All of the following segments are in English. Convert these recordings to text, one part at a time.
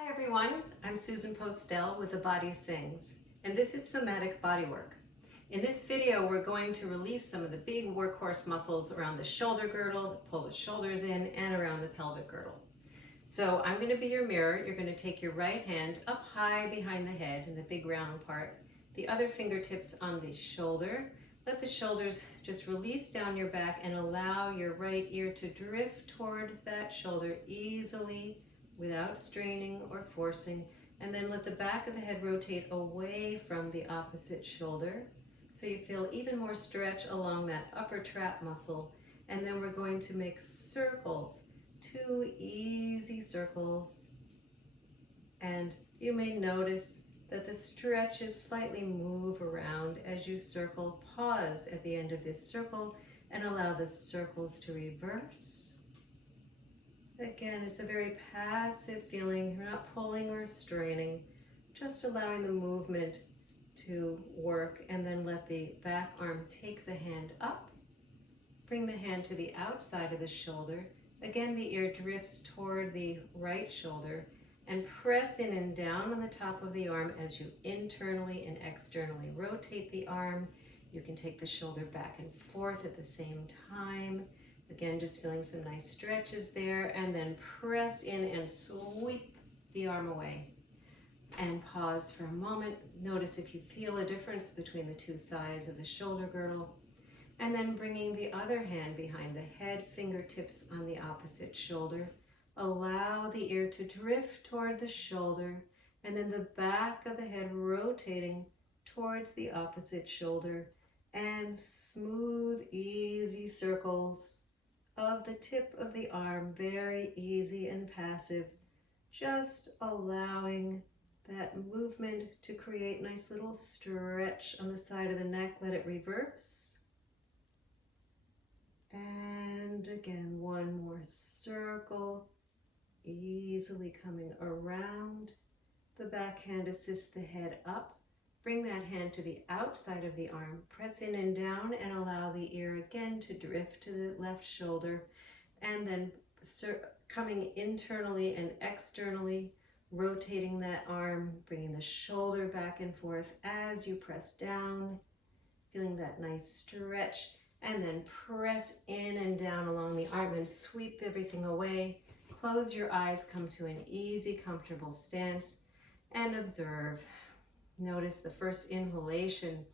Hi everyone, I'm Susan Postel with The Body Sings, and this is Somatic Bodywork. In this video, we're going to release some of the big workhorse muscles around the shoulder girdle, that pull the shoulders in, and around the pelvic girdle. So I'm going to be your mirror. You're going to take your right hand up high behind the head in the big round part, the other fingertips on the shoulder. Let the shoulders just release down your back and allow your right ear to drift toward that shoulder easily without straining or forcing. And then let the back of the head rotate away from the opposite shoulder so you feel even more stretch along that upper trap muscle. And then we're going to make circles, 2 easy circles. And you may notice that the stretches slightly move around as you circle. Pause at the end of this circle and allow the circles to reverse. Again, it's a very passive feeling. You're not pulling or straining, just allowing the movement to work, and then let the back arm take the hand up. Bring the hand to the outside of the shoulder. Again, the ear drifts toward the right shoulder, and press in and down on the top of the arm as you internally and externally rotate the arm. You can take the shoulder back and forth at the same time. Again, just feeling some nice stretches there, and then press in and sweep the arm away. And pause for a moment. Notice if you feel a difference between the two sides of the shoulder girdle. And then bringing the other hand behind the head, fingertips on the opposite shoulder. Allow the ear to drift toward the shoulder, and then the back of the head rotating towards the opposite shoulder, and smooth, easy circles of the tip of the arm, very easy and passive, just allowing that movement to create nice little stretch on the side of the neck. Let it reverse. And again, one more circle, easily coming around. The back hand assists the head up. Bring that hand to the outside of the arm. Press in and down and allow the ear again to drift to the left shoulder. And then coming internally and externally, rotating that arm, bringing the shoulder back and forth as you press down, feeling that nice stretch. And then press in and down along the arm and sweep everything away. Close your eyes, come to an easy, comfortable stance, and observe. Notice the first inhalation.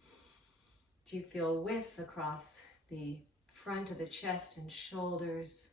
Do you feel width across the front of the chest and shoulders?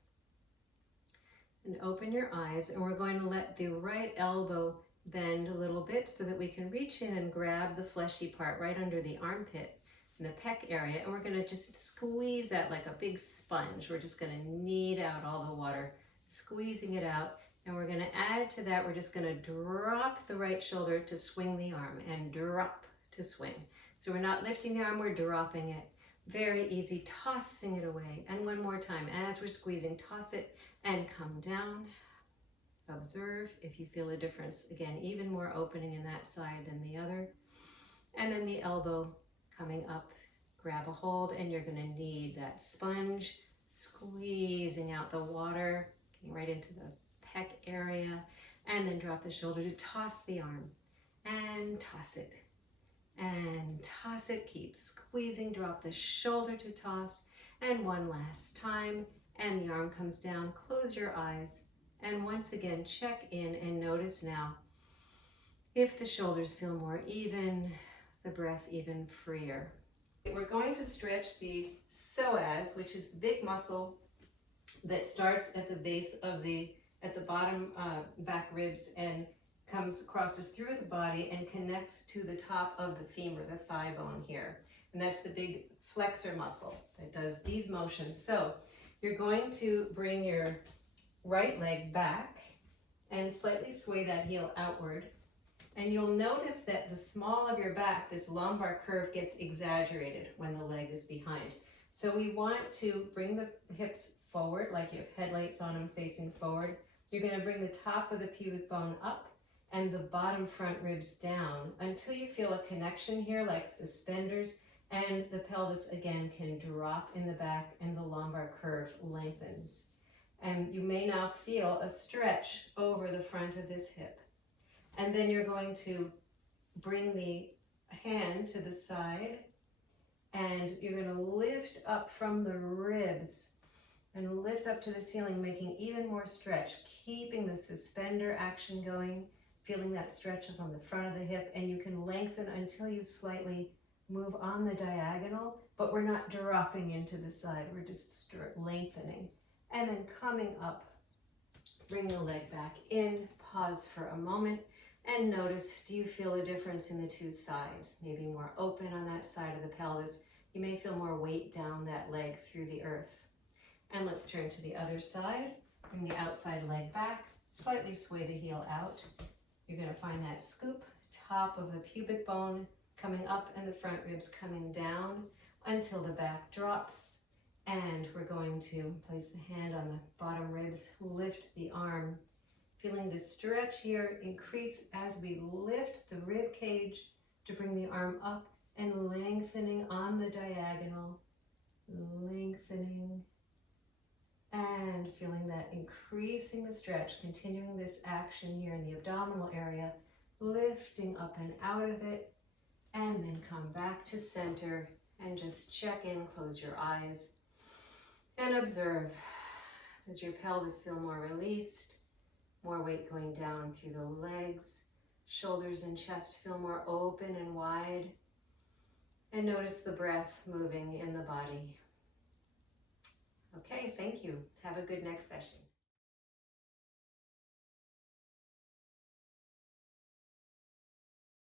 And open your eyes, and we're going to let the right elbow bend a little bit so that we can reach in and grab the fleshy part right under the armpit in the pec area, and we're going to just squeeze that like a big sponge. We're just going to knead out all the water, squeezing it out. And we're going to add to that, we're just going to drop the right shoulder to swing the arm, and drop to swing. So we're not lifting the arm, we're dropping it. Very easy, tossing it away. And one more time, as we're squeezing, toss it and come down. Observe if you feel a difference. Again, even more opening in that side than the other. And then the elbow coming up, grab a hold, and you're going to knead that sponge, squeezing out the water, getting right into the pec area, and then drop the shoulder to toss the arm, and toss it, and toss it. Keep squeezing, drop the shoulder to toss, and one last time, and the arm comes down. Close your eyes, and once again, check in and notice now if the shoulders feel more even, the breath even freer. We're going to stretch the psoas, which is the big muscle that starts at the base of at the bottom back ribs and crosses through the body and connects to the top of the femur, the thigh bone here. And that's the big flexor muscle that does these motions. So you're going to bring your right leg back and slightly sway that heel outward. And you'll notice that the small of your back, this lumbar curve, gets exaggerated when the leg is behind. So we want to bring the hips forward, like you have headlights on them facing forward. You're going to bring the top of the pubic bone up and the bottom front ribs down until you feel a connection here like suspenders, and the pelvis again can drop in the back and the lumbar curve lengthens. And you may now feel a stretch over the front of this hip. And then you're going to bring the hand to the side, and you're going to lift up from the ribs and lift up to the ceiling, making even more stretch, keeping the suspender action going, feeling that stretch up on the front of the hip, and you can lengthen until you slightly move on the diagonal, but we're not dropping into the side, we're just lengthening. And then coming up, bring the leg back in, pause for a moment, and notice, do you feel a difference in the two sides? Maybe more open on that side of the pelvis. You may feel more weight down that leg through the earth. And let's turn to the other side. Bring the outside leg back, slightly sway the heel out. You're going to find that scoop, top of the pubic bone coming up and the front ribs coming down until the back drops. And we're going to place the hand on the bottom ribs, lift the arm. Feeling this stretch here increase as we lift the rib cage to bring the arm up and lengthening on the diagonal, lengthening and feeling that increasing the stretch, continuing this action here in the abdominal area, lifting up and out of it, and then come back to center and just check in, close your eyes and observe. Does your pelvis feel more released? More weight going down through the legs, shoulders and chest feel more open and wide. And notice the breath moving in the body. Okay, thank you. Have a good next session.